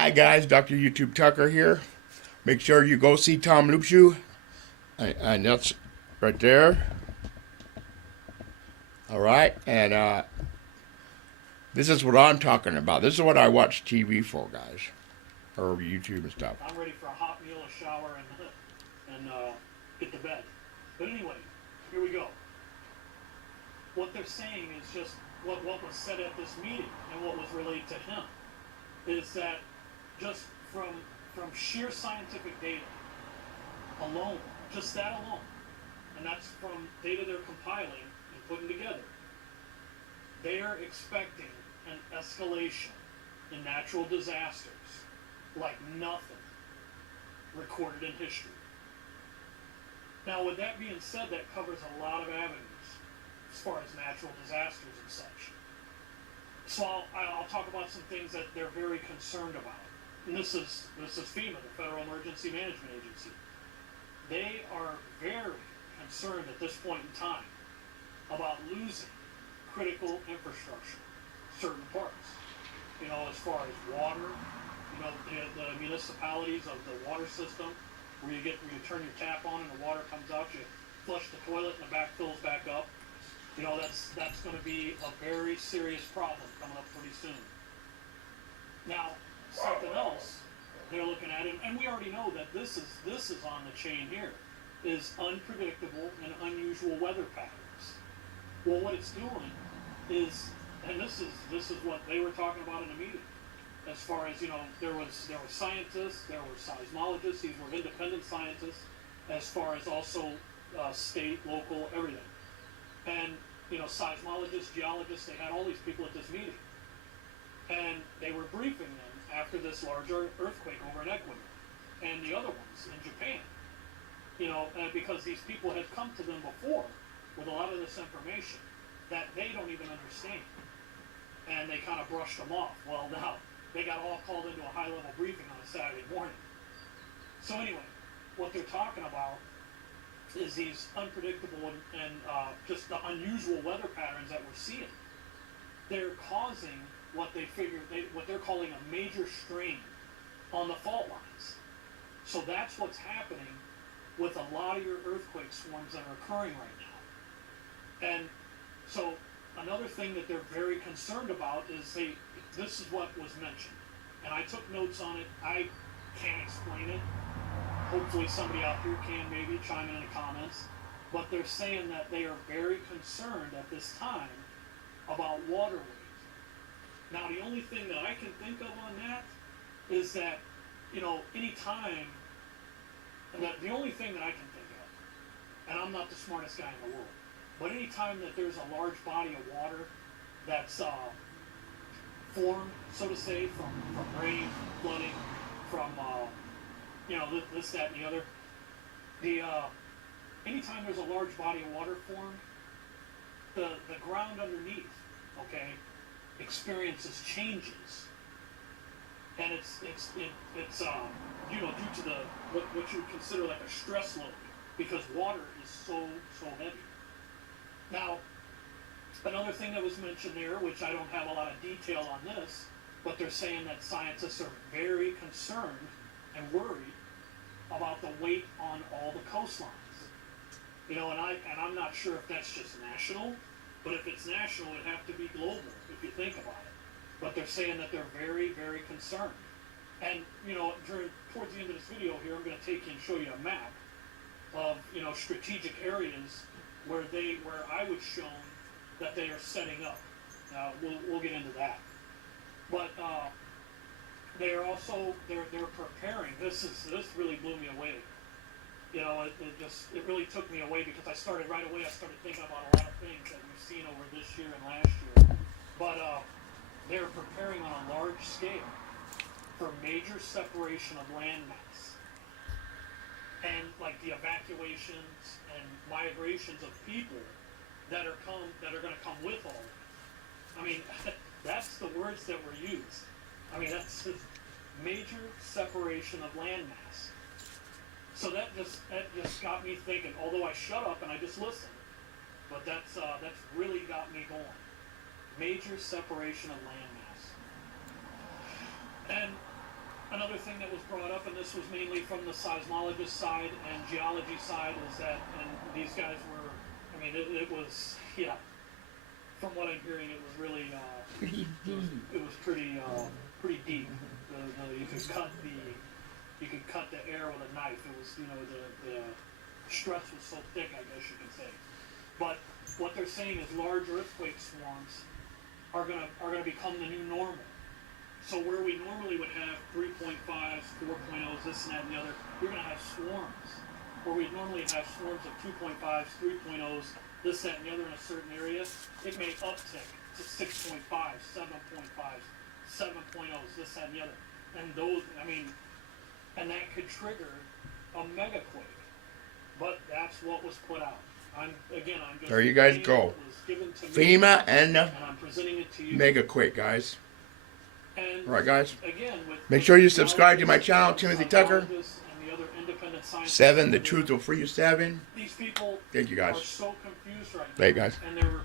Hi guys, Dr. YouTube Tucker here. Make sure you go see Tom Loopshoe. And that's right there. Alright, and this is what I'm talking about. This is what I watch TV for, guys. Or YouTube and stuff. I'm ready for a hot meal, a shower, and get to bed. But anyway, here we go. What they're saying is just what was said at this meeting and what was relayed to him is that just from sheer scientific data alone, just that alone, and that's from data they're compiling and putting together, they are expecting an escalation in natural disasters like nothing recorded in history. Now, with that being said, that covers a lot of avenues as far as natural disasters and such. So I'll talk about some things that they're very concerned about. And this is FEMA, the Federal Emergency Management Agency. They are very concerned at this point in time about losing critical infrastructure, certain parts. You know, as far as water, you know, the municipalities of the water system, where you turn your tap on and the water comes out, you flush the toilet and the back fills back up. You know, that's going to be a very serious problem coming up pretty soon. Now, something else they're looking at, and we already know that this is on the chain here, is unpredictable and unusual weather patterns. Well, what it's doing is, and this is what they were talking about in the meeting, as far as, you know, there were scientists, there were seismologists, these were independent scientists, as far as also state, local, everything. And, you know, seismologists, geologists, they had all these people at this meeting. And they were briefing them after this larger earthquake over in Ecuador and the other ones in Japan. You know, because these people had come to them before with a lot of this information that they don't even understand. And they kind of brushed them off. Well, now, they got all called into a high-level briefing on a Saturday morning. So anyway, what they're talking about is these unpredictable and just the unusual weather patterns that we're seeing. They're causing what they're calling a major strain on the fault lines. So that's what's happening with a lot of your earthquake swarms that are occurring right now. And so another thing that they're very concerned about is this is what was mentioned. And I took notes on it. I can't explain it. Hopefully somebody out there can maybe chime in the comments. But they're saying that they are very concerned at this time about waterways. Now, the only thing that I can think of on that is that, you know, the only thing that I can think of, and I'm not the smartest guy in the world, but any time that there's a large body of water that's formed, so to say, from rain, flooding, from you know, this, that, and the other. Anytime there's a large body of water formed, the ground underneath, okay, experiences changes, and it's you know, due to what you would consider like a stress load, because water is so heavy. Now, another thing that was mentioned there, which I don't have a lot of detail on this, but they're saying that scientists are very concerned and worried about the weight on all the coastlines. You know, and I'm not sure if that's just national, but if it's national, it'd have to be global if you think about it. But they're saying that they're very, very concerned. And, you know, towards the end of this video here, I'm going to take you and show you a map of, you know, strategic areas where I was shown that they are setting up. We'll get into that. But they are also they're preparing. This really blew me away. You know, it really took me away, because I started thinking about a lot of things that we've seen over this year and last year. But they're preparing on a large scale for major separation of landmass, and like the evacuations and migrations of people that are going to come with all of it. I mean, that's the words that were used. I mean, that's just major separation of landmass. So that just got me thinking. Although I shut up and I just listened, but that's really got me going. Major separation of landmass. And thing that was brought up, and this was mainly from the seismologist side and geology side, is that, and these guys were, I mean, it was, yeah, from what I'm hearing, it was really, it was pretty deep. You could cut the air with a knife. It was, you know, the stress was so thick, I guess you could say. But what they're saying is large earthquake swarms are gonna become the new normal. So where we normally would have 3.5s, 4.0s, this and that and the other, you're gonna have swarms. Where we normally have swarms of 2.5s, 3.0s, this, that, and the other in a certain area, it may uptick to 6.5s, 7.5s, 7.0s, this, that, and the other. And those, I mean, and that could trigger a mega quake. But that's what was put out. I'm just there you guys go. FEMA and I'm presenting it to you. mega quick, guys. And all right, guys. Again, make sure you subscribe to my channel, Timothy Tucker. And the other independent 7, the truth will free you. 7. These people thank you, guys. are so confused right now. Thank you, guys. And they're